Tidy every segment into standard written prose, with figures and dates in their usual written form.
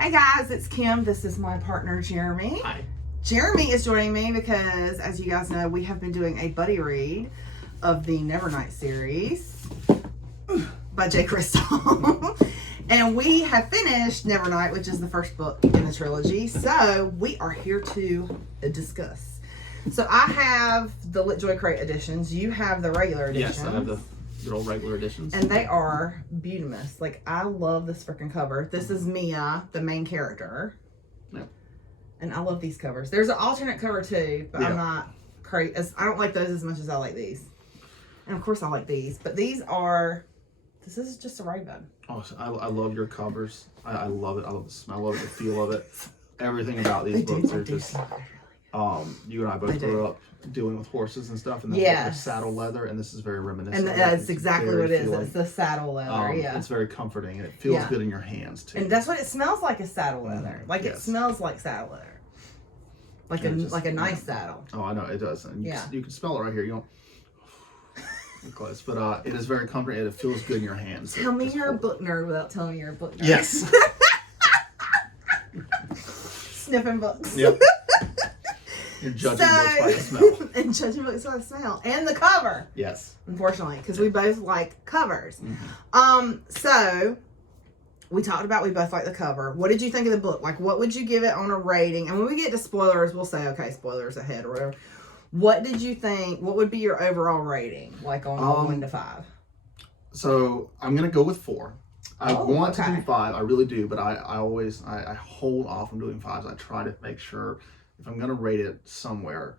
Hey guys, it's Kim. This is my partner, Jeremy. Hi. Jeremy is joining me because, as you guys know, we have been doing a buddy read of the Nevernight series by Kristoff. And we have finished Nevernight, which is the first book in the trilogy. So we are here to discuss. So I have the LitJoy Crate editions. You have the regular editions. Yes, I have the good old regular editions. And they are beautimous. Like, I love this freaking cover. This is Mia, the main character. Yeah. And I love these covers. There's an alternate cover too, but I'm not crazy. I don't like those as much as I like these. And of course I like these. But these are, this is just a rainbow. Oh, I love your covers. I love it. I love the smell of it, the feel of it. Everything about these books are just, you and I both grew up dealing with horses and stuff, and the saddle leather, and this is very reminiscent. And that's exactly what it is. It's the saddle leather, It's very comforting, and it feels good in your hands, too. And that's what it smells like, is saddle leather. Like, it smells like saddle leather. Like a nice saddle. Oh, I know, it does. And you can smell it right here. You don't... close, but it is very comforting, and it feels good in your hands. Tell me you're a book nerd without telling me you're a book nerd. Yes. Sniffing books. Yep. You're judging books by the smell. And judging books by the smell. And the cover. Yes. Unfortunately, because we both like covers. So we talked about we both like the cover. What did you think of the book? Like, what would you give it on a rating? And when we get to spoilers, we'll say, okay, spoilers ahead or whatever. What did you think? What would be your overall rating? Like on 1 to 5? So I'm going to go with 4. I want to do 5. I really do. But I always hold off on doing 5s. I try to make sure if I'm going to rate it somewhere,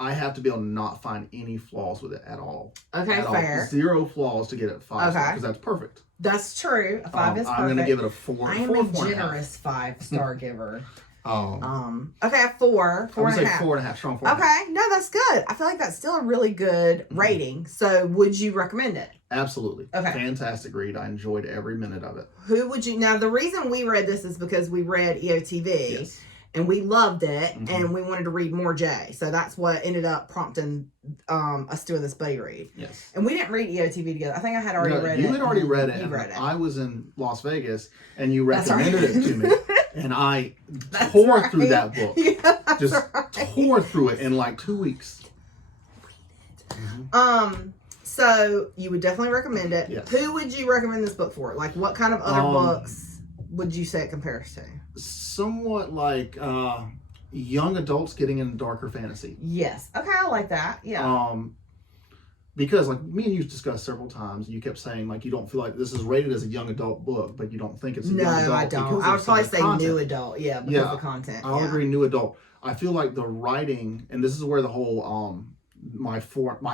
I have to be able to not find any flaws with it at all. Okay, fair. 0 flaws to get it 5 stars, because that's perfect. That's true. A 5 is perfect. I'm going to give it a 4. I am a generous 5-star giver. Okay, 4, 4.5. Say 4.5, strong 4.5. Okay, no, that's good. I feel like that's still a really good rating. So, would you recommend it? Absolutely. Okay. Fantastic read. I enjoyed every minute of it. Who would you? Now, the reason we read this is because we read EOTV. Yes. And we loved it, and we wanted to read more J. So that's what ended up prompting us doing this buddy read. Yes. And we didn't read EOTV together. I think I had already read it. You had already read it. You read it. I was in Las Vegas, and you recommended it to me. And I tore through that book. Yeah, tore through it in like 2 weeks. So you would definitely recommend it. Yes. Who would you recommend this book for? Like, what kind of other books would you say it compares to? Somewhat like young adults getting into darker fantasy. Yes. Okay, I like that. Yeah. Because like me and you discussed several times, you kept saying like you don't feel like this is rated as a young adult book, but you don't think it's a young adult. No, I don't. I would probably say new adult. Yeah, because of the content. I'll agree, new adult. I feel like the writing, and this is where the whole my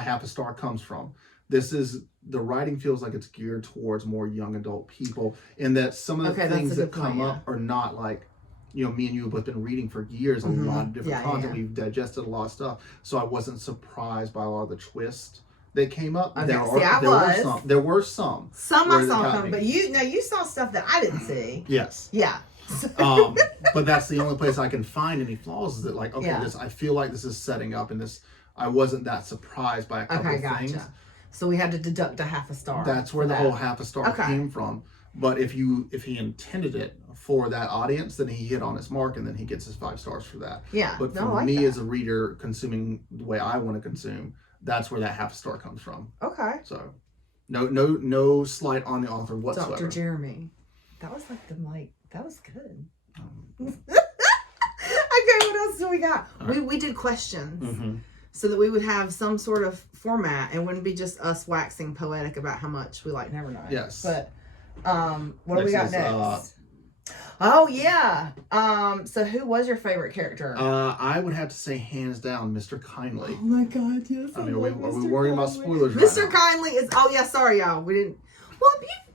half a star comes from. The writing feels like it's geared towards more young adult people, in that some of the things that come up are not like, you know, me and you have both been reading for years, a lot of different content. We've digested a lot of stuff. So I wasn't surprised by a lot of the twists that came up. Okay, there were some. Some I saw coming, but you saw stuff that I didn't see. Yes. Yeah. But that's the only place I can find any flaws, is that like, okay, I feel like this is setting up, and this, I wasn't that surprised by a couple of things. So we had to deduct a half a star. That's where the whole half a star came from. But if he intended it for that audience, then he hit on his mark, and then he gets his 5 stars for that. Yeah. But for me as a reader, consuming the way I want to consume, that's where that half a star comes from. Okay. So no slight on the author whatsoever. Dr. Jeremy. That was that was good. Okay, what else do we got? Right. We did questions. So that we would have some sort of format and wouldn't be just us waxing poetic about how much we like Nevernight. Yes. But what do we got next? Oh yeah. So who was your favorite character? I would have to say hands down Mr. Kindly. Oh my god, yes. I mean, are we worrying about spoilers Mr. Kindly is sorry y'all. We didn't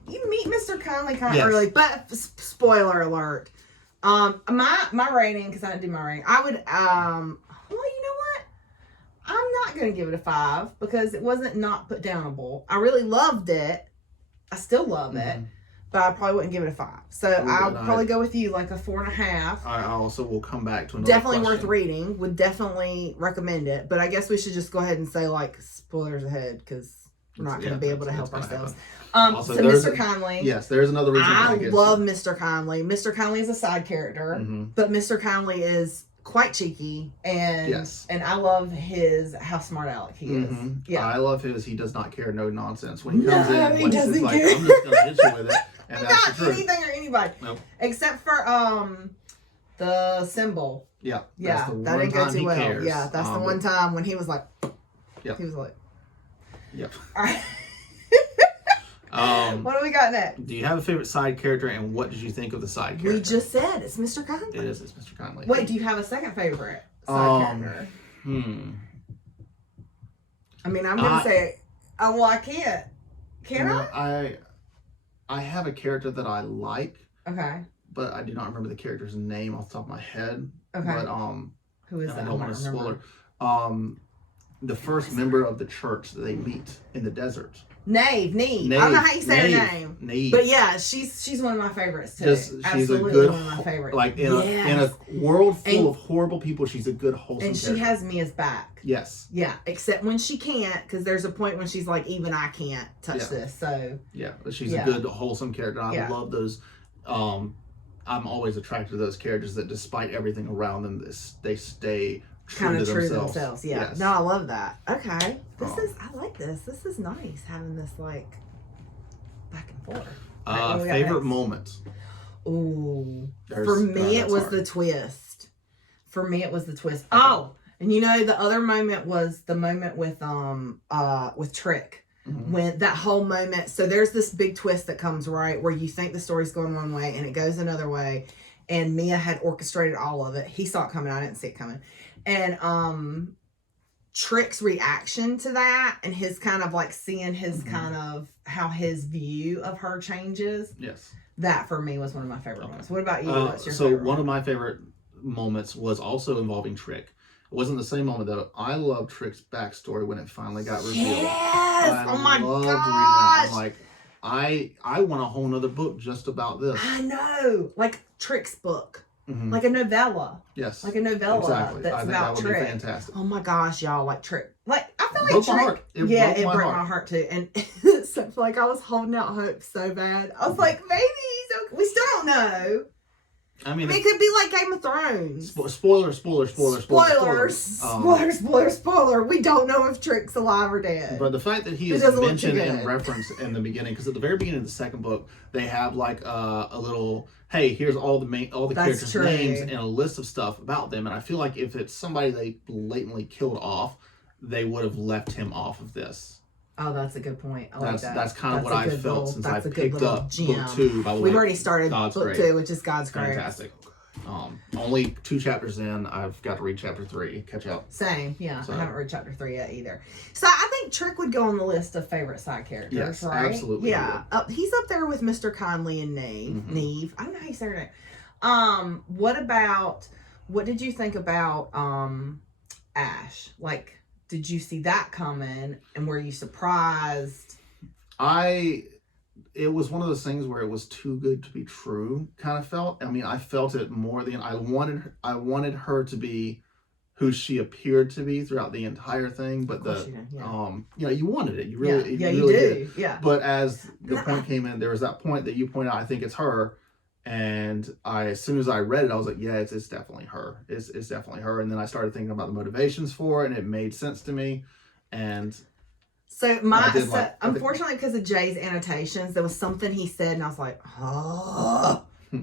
you meet Mr. Kindly kind of early, but spoiler alert. My rating, because I didn't do my rating, I would well, you know what? I'm not going to give it a 5 because it wasn't not put downable. I really loved it. I still love it, but I probably wouldn't give it a 5. So I'll probably go with you, like a 4.5. I also will come back to another Definitely question. worth reading. Would definitely recommend it. But I guess we should just go ahead and say, like, spoilers ahead, because We're not going to be able to help ourselves. Also, so Mr. Conley. Yes, there's another reason. I love Mr. Conley. Mr. Conley is a side character, but Mr. Conley is quite cheeky, and I love how smart aleck he is. Yeah, I love he does not care, no nonsense. When he comes in, he doesn't like, care. I'm just going to hit you with it. And that's not the truth. anything or anybody. Nope. Except for the symbol. Yeah. Yeah, that didn't go too well. Cares. Yeah, that's the one time when he was like, he was like, yep. All right. What do we got next? Do you have a favorite side character, and what did you think of the side character? We just said it's Mr. Conley. It is. It's Mr. Conley. Wait, do you have a second favorite side character? I mean, I'm gonna say, well, I can't. Can I have a character that I like. Okay. But I do not remember the character's name off the top of my head. Okay. But who is that? I don't want to spoil her. The first member of the church that they meet in the desert. Neve. I don't know how you say her name. Neve. But yeah, she's one of my favorites too. She's a good, one of my favorites. Like in a world full of horrible people, she's a good wholesome and character. She has Mia's back. Yes. Yeah, except when she can't, because there's a point when she's like, even I can't touch this. So yeah, but she's a good wholesome character. I love those. I'm always attracted to those characters that, despite everything around them, they stay true to themselves. Yeah. Yes. No, I love that. Okay. I like this. This is nice having this like back and forth. Right, favorite moment. Ooh. For me, it was the twist. Oh, and you know, the other moment was the moment with Trick. When that whole moment, so there's this big twist that comes right where you think the story's going one way and it goes another way, and Mia had orchestrated all of it. He saw it coming, I didn't see it coming. And Trick's reaction to that, and his kind of like seeing his kind of how his view of her changes. Yes. That for me was one of my favorite moments. What about you? What's your favorite one of my favorite moments was also involving Trick. It wasn't the same moment though. I love Trick's backstory when it finally got revealed. Yes! Oh my gosh! Reading that. I'm like, I want a whole nother book just about this. I know, like Trick's book, like a novella. Yes, like a novella exactly. that's about that would Trick. Be fantastic. Oh my gosh, y'all, like Trick. Like I feel like broke Trick. My heart. It broke my heart too, and so like I was holding out hope so bad. I was like, maybe he's okay. We still don't know. I mean, it could be like Game of Thrones. Spoiler. We don't know if Trick's alive or dead. But the fact that he is mentioned in reference in the beginning, because at the very beginning of the second book, they have like a little, hey, here's all the characters' names and a list of stuff about them. And I feel like if it's somebody they blatantly killed off, they would have left him off of this. Oh, that's a good point. I like that. That's kind of what I felt since I picked up gem. book 2. By the way, we've already started book 2, which is God's Grace. Fantastic. Only 2 chapters in. I've got to read chapter 3. Catch up. Same, yeah. So, I haven't read chapter 3 yet either. So I think Trick would go on the list of favorite side characters, yes, right? Absolutely. Yeah, he's up there with Mr. Conley and Neve. I don't know how you say her name. What did you think about Ash? Like, did you see that coming, and were you surprised? It was one of those things where it was too good to be true, kind of felt. I mean, I felt it more than I wanted her to be who she appeared to be throughout the entire thing, but you wanted it. You really, you really did. Yeah. But as the point came in, there was that point that you pointed out, I think it's her. And as soon as I read it, I was like, yeah, it's definitely her. It's definitely her. And then I started thinking about the motivations for it, and it made sense to me. And so unfortunately, because of Jay's annotations, there was something he said, and I was like, oh. So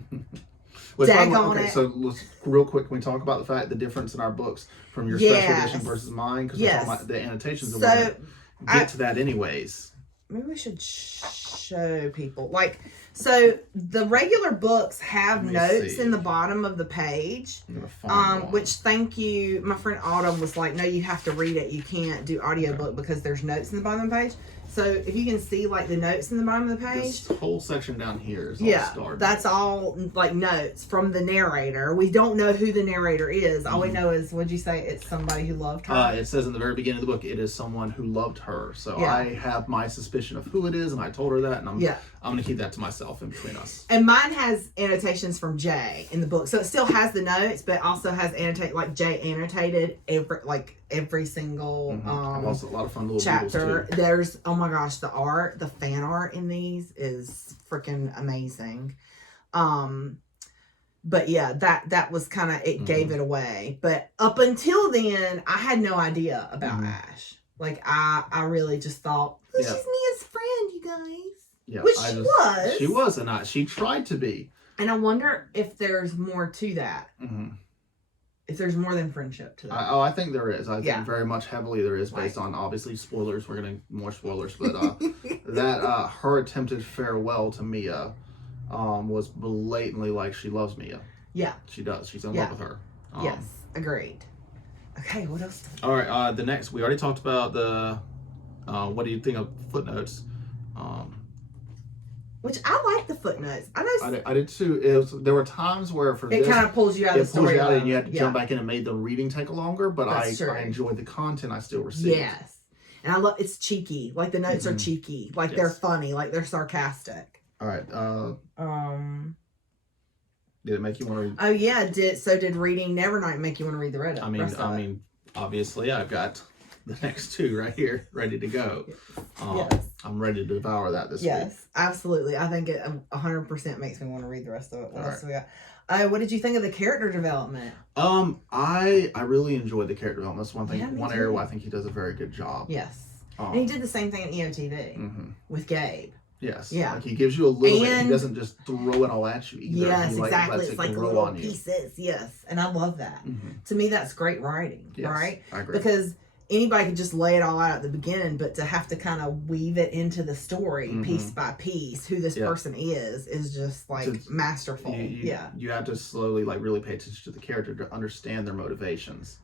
let's real quick, can we talk about the difference in our books from your special edition versus mine? Because we're talking about the annotations, and we're going to get to that anyways. Maybe we should show people. So the regular books have notes in the bottom of the page. Which, thank you. My friend Autumn was like, no, you have to read it. You can't do audiobook because there's notes in the bottom of the page. So if you can see like the notes in the bottom of the page. This whole section down here is all started. That's all like notes from the narrator. We don't know who the narrator is. All we know is, what'd you say? It's somebody who loved her. It says in the very beginning of the book, it is someone who loved her. So I have my suspicion of who it is, and I told her that, and I'm going to keep that to myself in between us. And mine has annotations from Jay in the book. So it still has the notes, but also has Jay annotated every single also a lot of fun little chapter. There's, oh my gosh, the fan art in these is freaking amazing. But yeah, that was kind of, it gave it away. But up until then, I had no idea about Ash. Like, I really just thought, well, she's Mia's friend, you guys. Yeah, which she was. She was, and she tried to be. And I wonder if there's more to that. If there's more than friendship to that. I think there is. I think very much heavily there is, based on, obviously, spoilers. We're going to more spoilers. But that her attempted farewell to Mia was blatantly like she loves Mia. Yeah. She does. She's in love with her. Yes, agreed. Okay, what else? All right, the next, we already talked about the, what do you think of footnotes? Which I like the footnotes. I did too. There were times where it kind of pulls you out of the story. It pulls you out and you had to jump back in and made the reading take longer, but I enjoyed the content I still received. Yes. And I love, it's cheeky. Like the notes are cheeky. Like they're funny. Like they're sarcastic. All right. Did it make you want to read? Oh yeah, did reading Nevernight make you want to read the rest? I mean, obviously I've got the next two right here ready to go. I'm ready to devour that this week. Yes, absolutely. I think it 100% makes me want to read the rest of it. What else we got? What did you think of the character development? I really enjoyed the character development. That's one thing, one area where I think he does a very good job. Yes. And he did the same thing in EOTV with Gabe. Yes. Yeah. Like he gives you a little bit. He doesn't just throw it all at you either. Yes, exactly. It's like little pieces. Yes. And I love that. To me, that's great writing. Yes, right? I agree. Because anybody could just lay it all out at the beginning, but to have to kind of weave it into the story piece by piece, who this person is just like masterful. You have to slowly like really pay attention to the character to understand their motivations.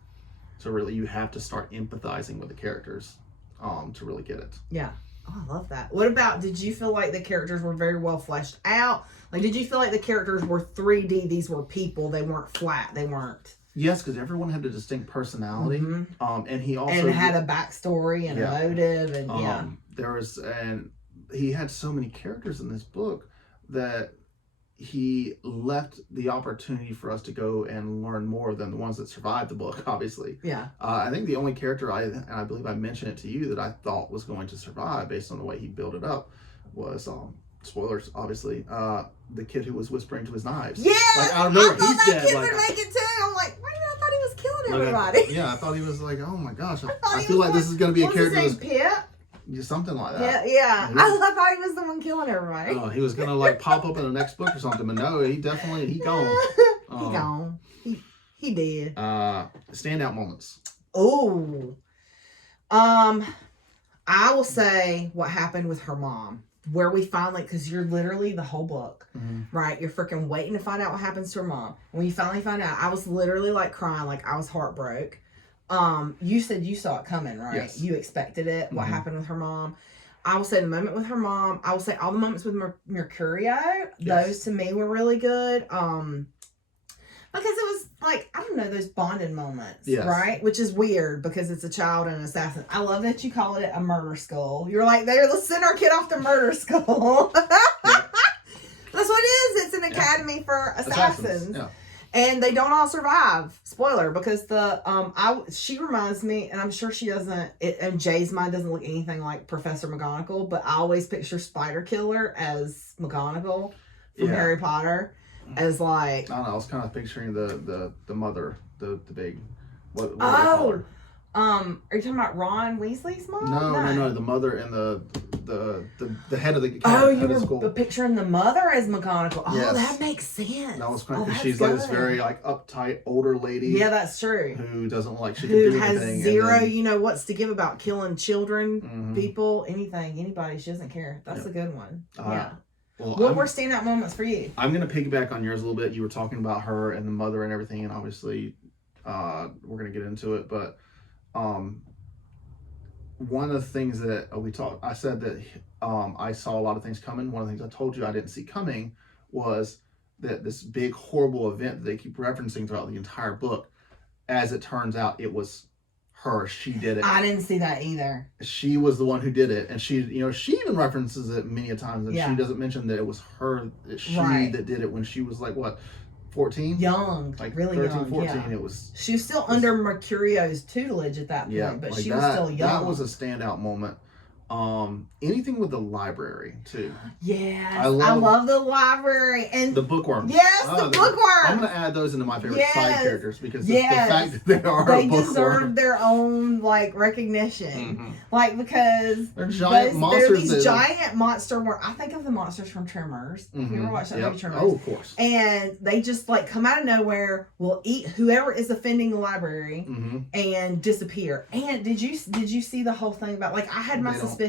So really you have to start empathizing with the characters to really get it. Yeah. Oh, I love that. What about, did you feel like the characters were very well fleshed out? Like, did you feel like the characters were 3D? These were people. They weren't flat. They weren't. Yes, because everyone had a distinct personality. And he also had a backstory and a motive. And there was, and he had so many characters in this book that he left the opportunity for us to go and learn more than the ones that survived the book, obviously. Yeah. I think the only character, and I believe I mentioned it to you, that I thought was going to survive based on the way he built it up was, spoilers, obviously, the kid who was whispering to his knives. Yeah! Like, out of nowhere, he's that dead. Kid would make it too. I'm like, why did I thought he was killing everybody? I thought he was like, oh my gosh, I feel like this is going to be a character. What's his name, Pip? Something like that. Yeah. I thought he was the one killing everybody. Oh, he was gonna like pop up in the next book or something, but no, he gone. He gone. He did. Standout moments. Oh, I will say what happened with her mom, where we finally, because you're literally the whole book, right? You're freaking waiting to find out what happens to her mom. When you finally find out, I was literally like crying, like I was heartbroken. You said you saw it coming, right? Yes. You expected it. What happened with her mom? I will say the moment with her mom. I will say all the moments with Mercurio. Yes. Those to me were really good. Because it was like, I don't know, those bonding moments, right? Which is weird because it's a child and an assassin. I love that you call it a murder school. You're like, there, let's send our kid off to murder school. That's what it is. It's an academy for assassins. Yeah. And they don't all survive. Spoiler, because she reminds me, and I'm sure she doesn't, and Jay's mind doesn't look anything like Professor McGonagall, but I always picture Spider Killer as McGonagall from Harry Potter, as like. I don't know. I was kind of picturing the mother, the big. What are you talking about Ron Weasley's mom? No. The mother and the head of the. You were picturing the mother as McGonagall. Oh, yes. That makes sense. That was funny because she's good. Like this very like uptight older lady. Yeah, that's true. Who doesn't like she can do anything. Who has zero, what's to give about killing children, people, anything, anybody. She doesn't care. That's a good one. Yeah. Well, what were standout moments for you? I'm gonna piggyback on yours a little bit. You were talking about her and the mother and everything, and obviously, we're gonna get into it, but. One of the things that I said that I saw a lot of things coming. One of the things I told you I didn't see coming was that this big horrible event that they keep referencing throughout the entire book, as it turns out, it was her. She did it. I didn't see that either. She was the one who did it, and she even references it many a times, and she doesn't mention that it was her, that did it when she was like what, 14? Young, like really 13, young. 14. Yeah. It was. She was still under Mercurio's tutelage at that point, but like she was still young. That was a standout moment. Anything with the library too. Yes, I love the library and the bookworms. Yes, the bookworms. I'm gonna add those into my favorite side characters because the fact that they deserve their own like recognition, like because they're giant monsters. They're these giant monster. I think of the monsters from Tremors. You ever watched that movie Tremors? Oh, of course. And they just like come out of nowhere, will eat whoever is offending the library, and disappear. And did you see the whole thing about like I had my suspicions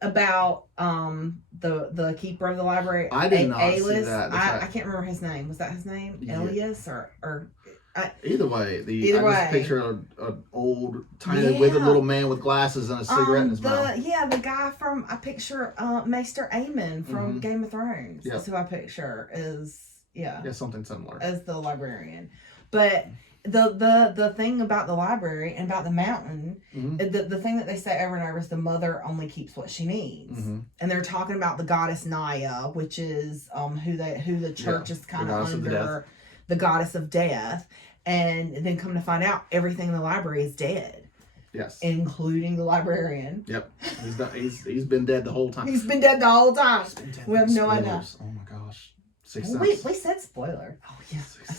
about the keeper of the library. I did not see that. I can't remember his name. Was that his name? Yeah. Elias or either way, I just picture an old, tiny, withered little man with glasses and a cigarette in his mouth. Yeah, the guy from I picture Maester Aemon from Game of Thrones. That's who I picture something similar as the librarian, but. The thing about the library and about the mountain, the thing that they say over and over is the mother only keeps what she needs, and they're talking about the goddess Naya, which is who the church is kind of under, the goddess of death, and then come to find out everything in the library is dead. Yes, including the librarian. Yep, he's been dead the whole time. He's been dead the whole time. We have no idea. Oh my gosh. We said spoiler. Oh yes, I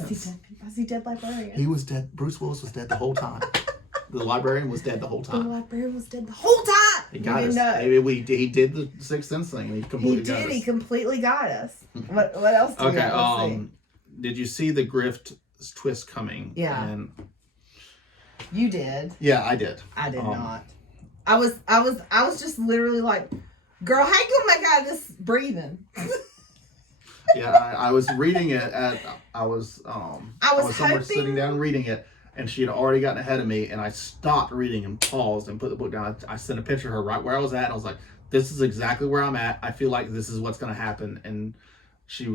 see dead librarian. He was dead. Bruce Willis was dead the whole time. The librarian was dead the whole time. The librarian was dead the whole time. He got us. Maybe he did the Sixth Sense thing. And he completely got us. He completely got us. What else? Do you have to see? Did you see the grift twist coming? Yeah. And you did. Yeah, I did. I did not. I was just literally like, girl, how you gonna make out of this breathing? Yeah, I was reading it I was somewhere sitting down reading it, and she had already gotten ahead of me, and I stopped reading and paused and put the book down. I sent a picture of her right where I was at, and I was like, this is exactly where I'm at. I feel like this is what's going to happen. And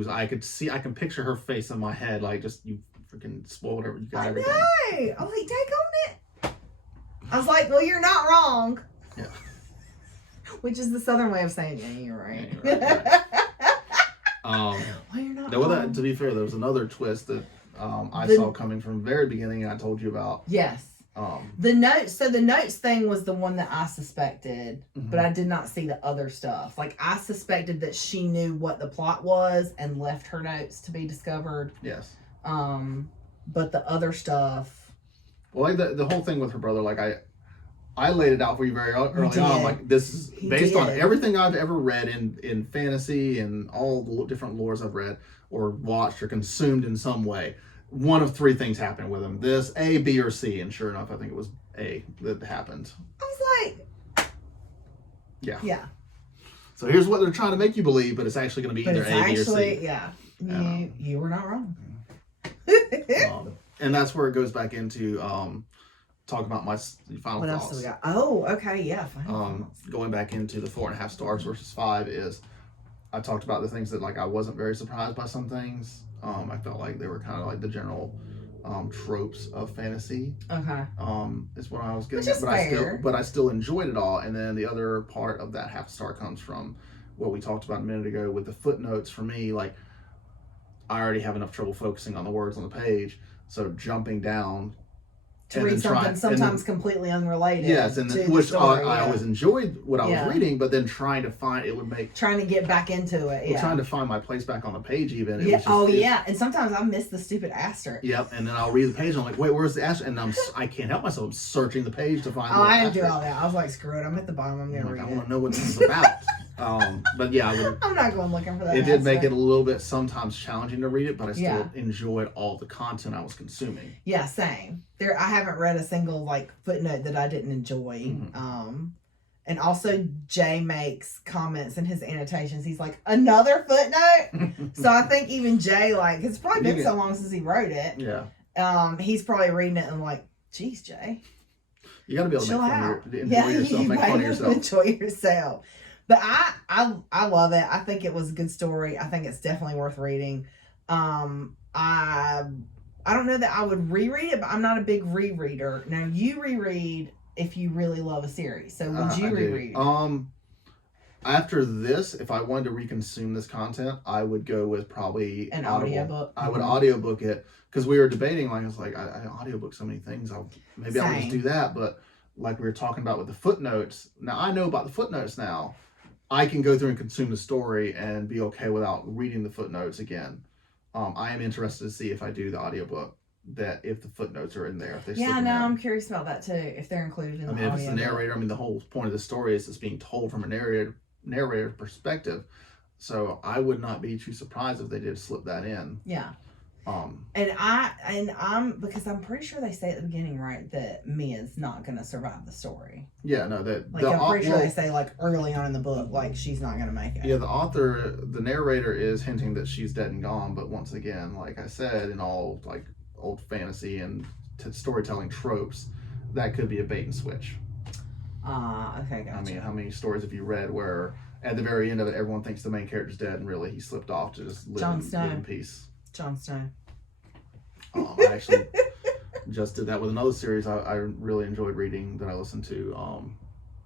I can picture her face in my head, like, just, you freaking spoiled whatever, you got everything. I know. I was like, take on it. I was like, well, you're not wrong. Yeah. Which is the southern way of saying, yeah, you're right. Yeah, you're right. Well, you're not wrong. To be fair, there was another twist that I saw coming from the very beginning, and I told you about. Yes. The notes thing was the one that I suspected, but I did not see the other stuff. Like, I suspected that she knew what the plot was and left her notes to be discovered. Yes. But the other stuff. Well, like the whole thing with her brother, like I laid it out for you very early on. Like, this is based on everything I've ever read in fantasy and all the different lores I've read or watched or consumed in some way. One of three things happened with him. This, A, B, or C. And sure enough, I think it was A that happened. I was like... Yeah. Yeah. So here's what they're trying to make you believe, but it's actually going to be either A, B, or C. Yeah. You were not wrong. And that's where it goes back into... talk about my final thoughts. What else do we got? Oh, okay, yeah. Going back into the 4.5 stars versus 5 is, I talked about the things that, like, I wasn't very surprised by some things. I felt like they were kind of like the general tropes of fantasy. Okay. Is what I was getting at. But I still enjoyed it all. And then the other part of that half star comes from what we talked about a minute ago with the footnotes. For me, like, I already have enough trouble focusing on the words on the page, so jumping down to read something sometimes completely unrelated. Yes, and which I always enjoyed what I was reading, but then trying to get back into it. Yeah, trying to find my place back on the page. Even and sometimes I miss the stupid asterisk. Yep, and then I'll read the page and I'm like, wait, where's the asterisk? And I can't help myself. I'm searching the page to find. I didn't do all that. I was like, screw it. I'm at the bottom. I'm gonna read it. I want to know what this is about. But yeah, I'm not going looking for that. It did make it a little bit sometimes challenging to read it, but I still enjoyed all the content I was consuming. Yeah, same. I haven't read a single like footnote that I didn't enjoy. And also Jay makes comments in his annotations. He's like, another footnote. So I think even Jay, like, it's probably been so long since he wrote it. Yeah. He's probably reading it and like, geez, Jay. You got to be able to enjoy yourself. But I love it. I think it was a good story. I think it's definitely worth reading. I don't know that I would reread it, but I'm not a big rereader. Now, you reread if you really love a series. So would you reread? After this, if I wanted to reconsume this content, I would go with probably an Audible. audiobook. I would audiobook it because we were debating. Like I was like, I audiobook so many things. Maybe I'll just do that. But like we were talking about with the footnotes. Now I know about the footnotes now. I can go through and consume the story and be okay without reading the footnotes again. I am interested to see if I do the audiobook, that if the footnotes are in there. If they yeah, no, I'm curious about that too. If they're included in the audio. If it's the narrator, the whole point of the story is it's being told from a narrator perspective. So I would not be too surprised if they did slip that in. Yeah. I'm because I'm pretty sure they say at the beginning, right, that Mia's not gonna survive the story. Yeah, no, that like I'm pretty sure they say like early on in the book, like she's not gonna make it. Yeah, the narrator is hinting that she's dead and gone, but once again, like I said, in all like old fantasy and storytelling tropes, that could be a bait and switch. Okay, gotcha. How many stories have you read where at the very end of it, everyone thinks the main character's dead and really he slipped off to just live in peace? Jon Snow. I actually just did that with another series I really enjoyed reading that I listened to. I'm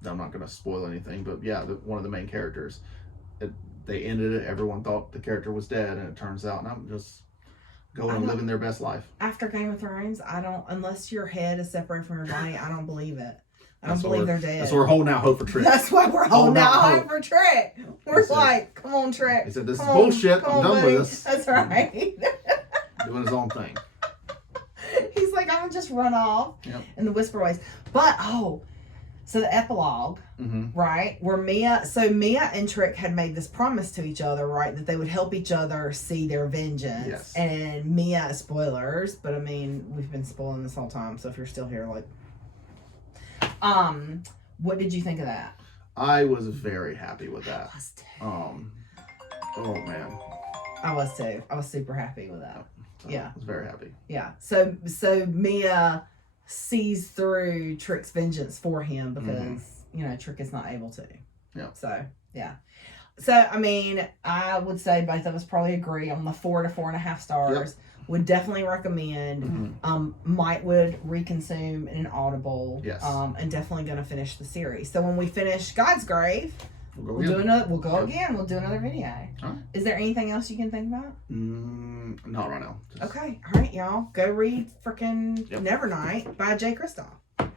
not going to spoil anything, but yeah, one of the main characters, they ended it. Everyone thought the character was dead, and it turns out, and I'm just going and living their best life. After Game of Thrones, unless your head is separated from your body, I don't believe it. I don't believe they're dead. That's why we're holding out hope for Trick. That's why we're holding out hope for Trick. We're like, come on, Trick. He said, this is bullshit. I'm done with this. That's right. Doing his own thing. He's like, I'm going to just run off in the whisper ways. But, so the epilogue, right, where Mia and Trick had made this promise to each other, right, that they would help each other see their vengeance. Yes. And Mia, spoilers, but we've been spoiling this whole time, so if you're still here, like, what did you think of that? I was very happy with that. I was too. Oh man. I was too. I was super happy with that. Yeah. I was very happy. Yeah. So Mia sees through Trick's vengeance for him because, Trick is not able to. Yeah. So, yeah. So, I would say both of us probably agree on the 4 to 4.5 stars. Yep. Would definitely recommend. Might would reconsume in an Audible. Yes. And definitely going to finish the series. So when we finish God's Grave, we'll do another video. Right. Is there anything else you can think about? Not right now. Okay. All right, y'all. Go read freaking Nevernight by Kristoff.